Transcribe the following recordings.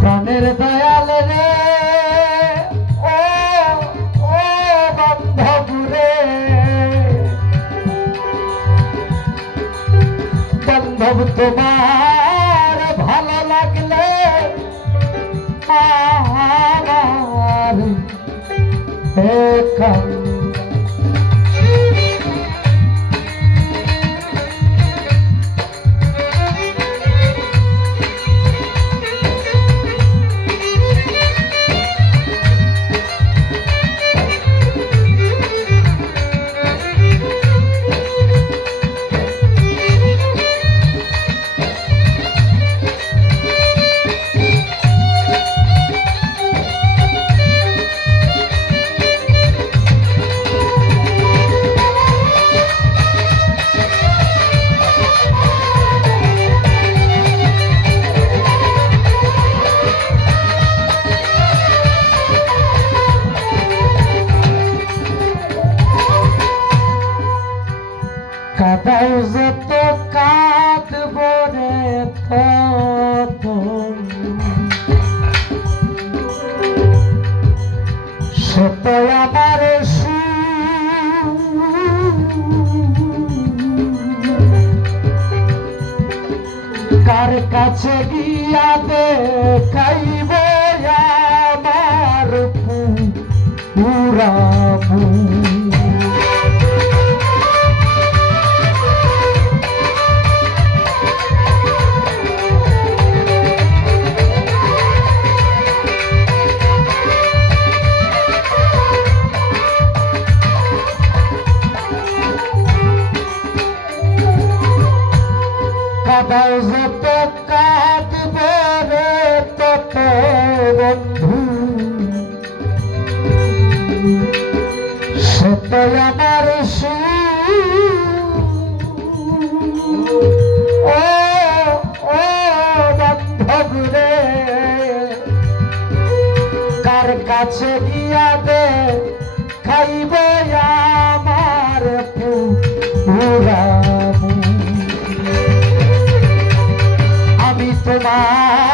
প্রাণের দয়াল রে। ও ও বান্ধব রে বান্ধব তোমার ভালো লাগলে আমার একান্ত কাছে গিয়া দেখাইব আমার পুরা কার কাছে গিয়া দে খাইব আমার পুরা আমি তোমার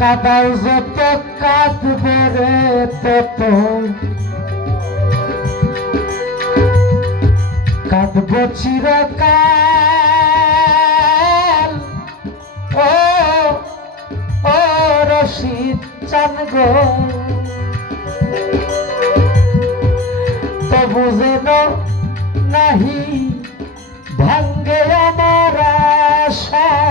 কাদাও যত কাঁদব রে তত। কাঁদব চিরকাল। ও ও রশিদ চান গো। তবু যেন নাহি ভাঙ্গে আমার ইকরদা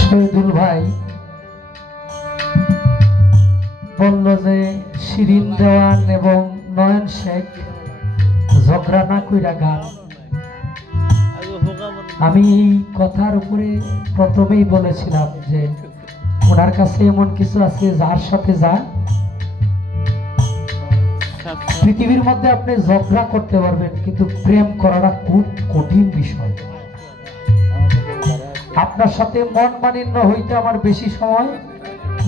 শহীদুল ভাই বলল যে শিরিন দেওয়ান এবং নয়ন শেখ ঝগড়া না কইরা গান। আমি এই কথার উপরে প্রথমেই বলেছিলাম যে ওনার কাছে এমন কিছু আছে যার সাথে যা। পৃথিবীর মধ্যে আপনি ঝগড়া করতে পারবেন, কিন্তু প্রেম করাটা খুব কঠিন বিষয়। আপনার সাথে মন মানিন্য হইতে আমার বেশি সময়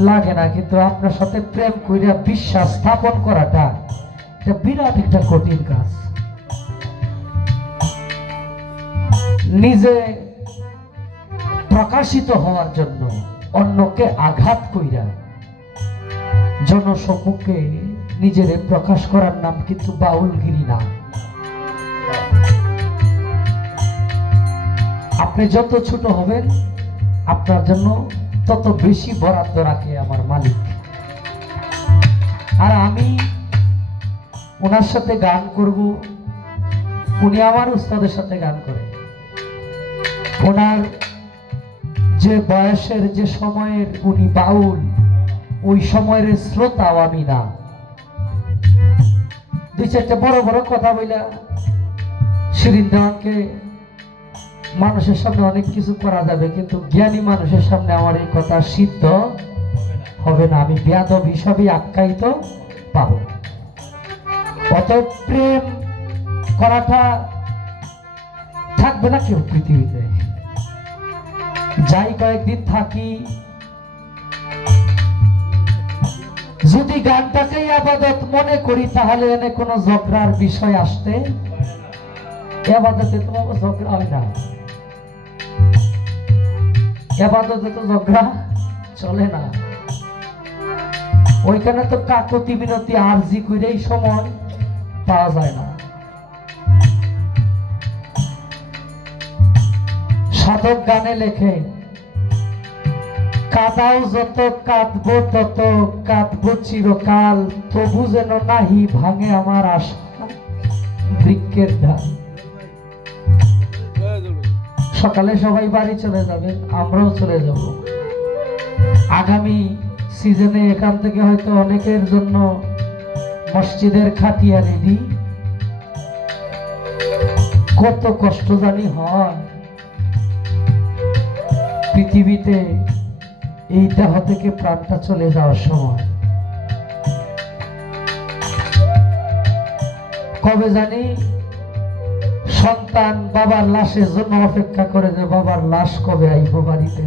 লাগে না, কিন্তু আপনার সাথে প্রেম কইরা বিশ্বাস স্থাপন করাটা এটা বিরাট একটা কঠিন কাজ। নিজে প্রকাশিত হওয়ার জন্য অন্যকে আঘাত কইরা জনসম্মুখে নিজেরে প্রকাশ করার নাম কিন্তু বাউলগিরি না। আপনি যত ছোট হবেন, আপনার জন্য তত বেশি বরাদ্দ রাখে আমার মালিক। আর আমি ওনার সাথে গান করব, উনি আমার উস্তাদের সাথে গান করে। ওনার যে বয়সের, যে সময়ের উনি বাউল, ওই সময়ের শ্রোতাও আমি না। দুই চারটা বড় বড় কথা বইলা শিরিন মানুষের সামনে অনেক কিছু করা যাবে, কিন্তু জ্ঞানী মানুষের সামনে আমার এই কথা সিদ্ধ হবে না। আমি বেয়াদব হিসাবে আখ্যায়িত পাবো। অত প্রেম করাটা থাকবে না কেউ পৃথিবীতে। যাই কয়েকদিন থাকি, যদি গানটাকেই আবাদত মনে করি, তাহলে এনে কোনো ঝগড়ার বিষয় আসতে আবাদতে তো বাবা ঝগড়া হয় না। আবাদতে তো ঝগড়া চলে না। ওইখানে তো কাকতি বিনতি আরজি সময় পাওয়া যায় না। সাধক গানে লেখে, কাদাও যত কাঁদবো তত কাঁদবো চিরকাল, তবু যেন নাহি ভাঙে আমার আশা বৃক্ষের ঢাল। সকালে সবাই বাড়ি চলে যাবেন আমরাও চলে যাব। আগামী সিজনে এখান থেকে হয়তো অনেকের জন্য মসজিদের খাটিয়া রেডি কত কষ্ট জানি হয়। পৃথিবীতে এই দেহ থেকে প্রাণটা চলে যাওয়ার সময়। কবে জানি সন্তান বাবার লাশের জন্য অপেক্ষা করে যে বাবার লাশ কবে আইব বাড়িতে?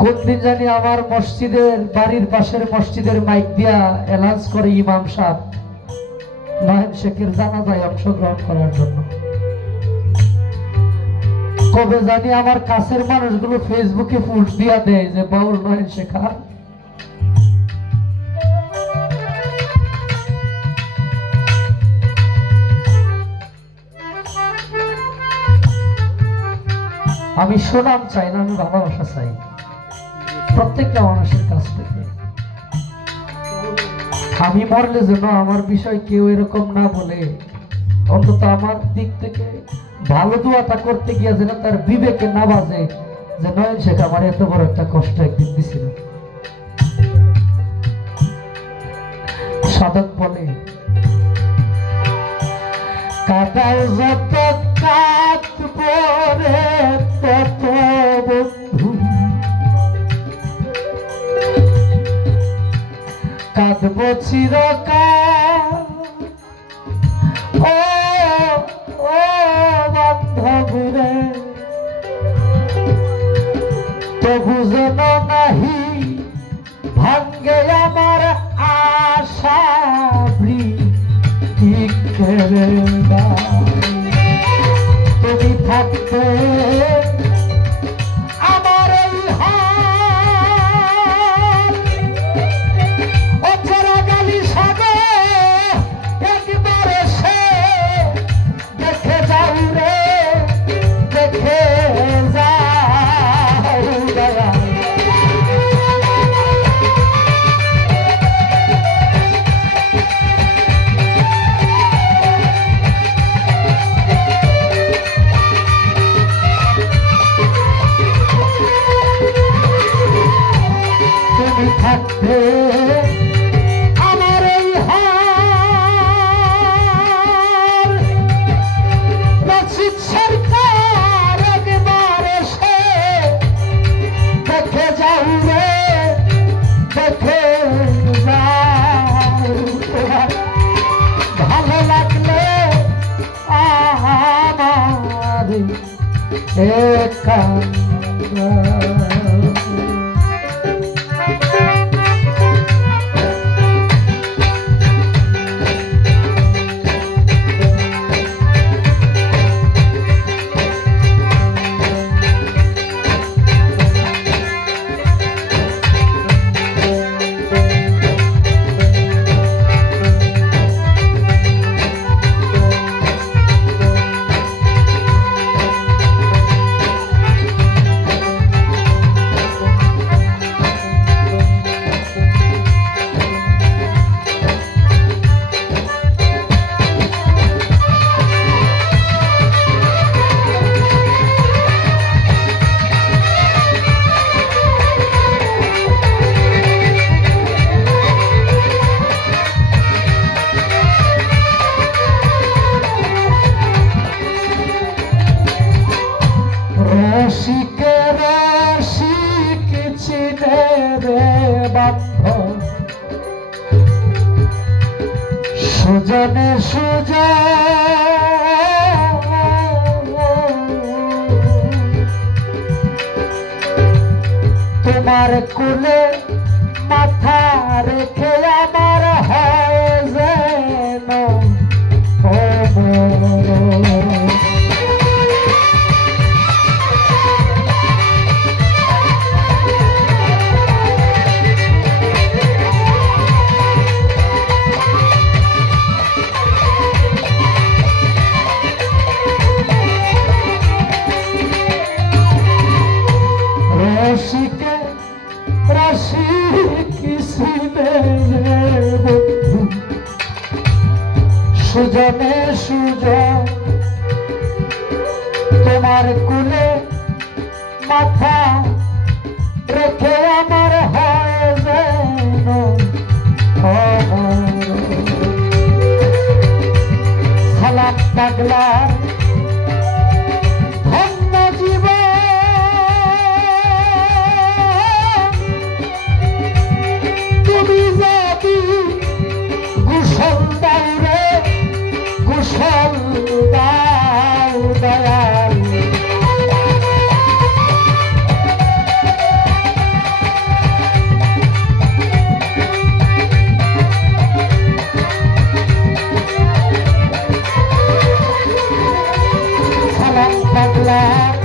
কোন দিন জানি আমার মসজিদের বাড়ির পাশের মসজিদের মাইক দিয়া অ্যালাউন্স করে ইমাম সাহেব, নয়ন শেখের জানাজায় অংশগ্রহণ করার জন্য। কবে জানি আমার কাছের মানুষগুলো ফেসবুকে পোস্ট দিয়া দেয় যে বাউল নয়ন শেখা আমি সুনাম চাই না, আমি ভালোবাসা চাই। প্রত্যেকটা মানুষের কাছ থেকে। আমি মরলে যেন আমার বিষয় কেউ এরকম না বলে, অন্তত আমার দিক থেকে ভালো দোয়াটা করতে গিয়ে যেন তার বিবেকে না বাজে, যে নয়ন শেখ আমার এত বড় একটা কষ্ট একদিন দিছিল। সাধক বলে কাটার যত কাটব রে বন্ধু কাঁদব চিরকাল ও ও তবু নাহি ভাঙ্গে আমার আশা। তুমি থাকতে একা। মাথা রেখে আমার হয়। জমে সূর্য তোমার কুলে মাথা রেখে আমার হয় যেন সালাম পাগলা। love.